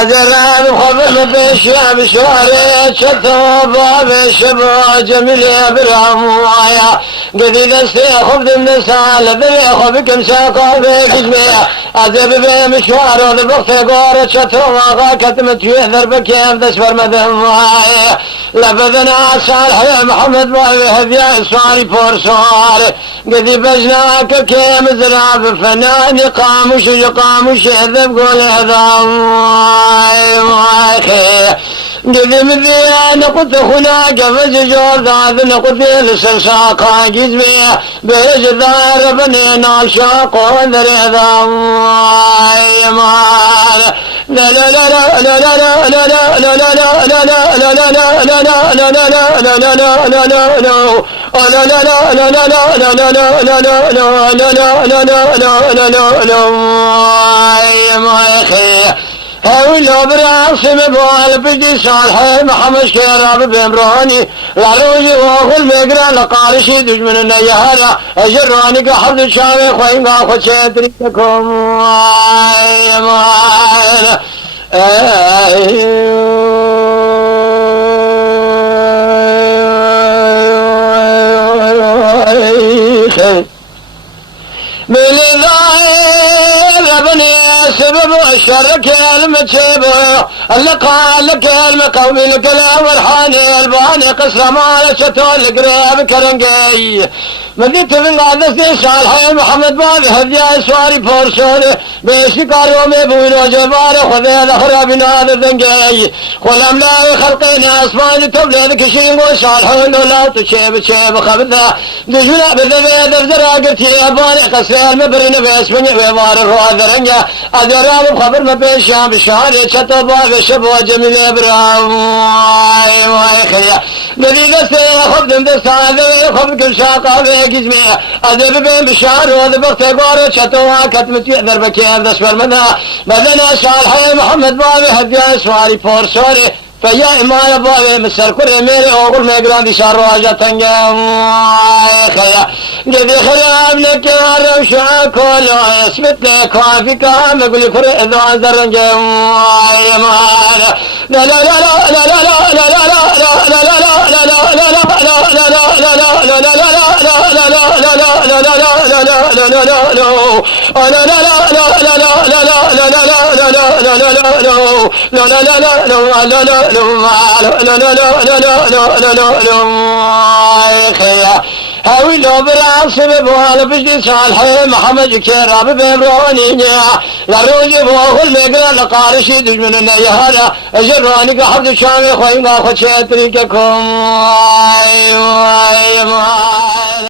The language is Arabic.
أجران خبر بشام شواري شتوبا بشبو جميل براموايا قديد استيخب النسال بريخب كم ساقا بكجميع أجب بمشوار البخت قورة شتوبا كتمت يهذر بكيف دسفر مدموايا لبذنا صالح محمد باوي هذيا سواري فورسواري قدي بجناك كيم زراب فنان قاموش يذب قول هذا قدي مذي نقض هناك فججور ذات نقض لسنساقا جزمي بيج دار بني ناشاق وذر هذا لا لا لا لا لا لا لا لا لا لا لا لا هاولو براسم بوال بدي صالح محمد شيراب بمراني لعروجي وغل مقران لقارشي دجمن النيهارة أجراني قحبد الشاوي خوين قاخو شيطريكم سبب الشر كلمة شبه اللقاء لكلمة قومي لكلا ورحاني الباني قصة مال شتول القريب كرنقي مديت من قادسي صالح محمد بابي هديا سواري فورسوني بيشي قارومي بوينو جباري خذي الأخرى بنادر دنقي خلام لا خلقين أصفاني تبليد كشين وصالح لا تشيب خبذا دجونا بذبي دفزر قرتي أباني قصير مبرين بيسمني بيبار الروادرنجا أجرام خبر ما بيشام بشهر شتوبا بشبوة جميل إبراهيم واي خيا نبي قصي خبر دستان خبر كل شاقة بيجزمي أدب بين بشهر وذ بقت قارة شتوها كتمت يقدر بكير دسبر منا بدنا صالح محمد بابي هديا سواري فورسوري فيا إما بابي مسر كل ميري أقول ميقران دي شهر واجة تنجم خيا جدي خيا ابنك يا رمشا كله اسمت لك وافي كام نقول كل إذا عذر نجم لا لا لا لا لا لا لا لا هاولو براسم بوال بجدي صالح محمد كيراب بمروني لروجي بوغل مقران لقارشي دجمن النيهارة أجراني قحبد شامي خوين قاخد شيطريككم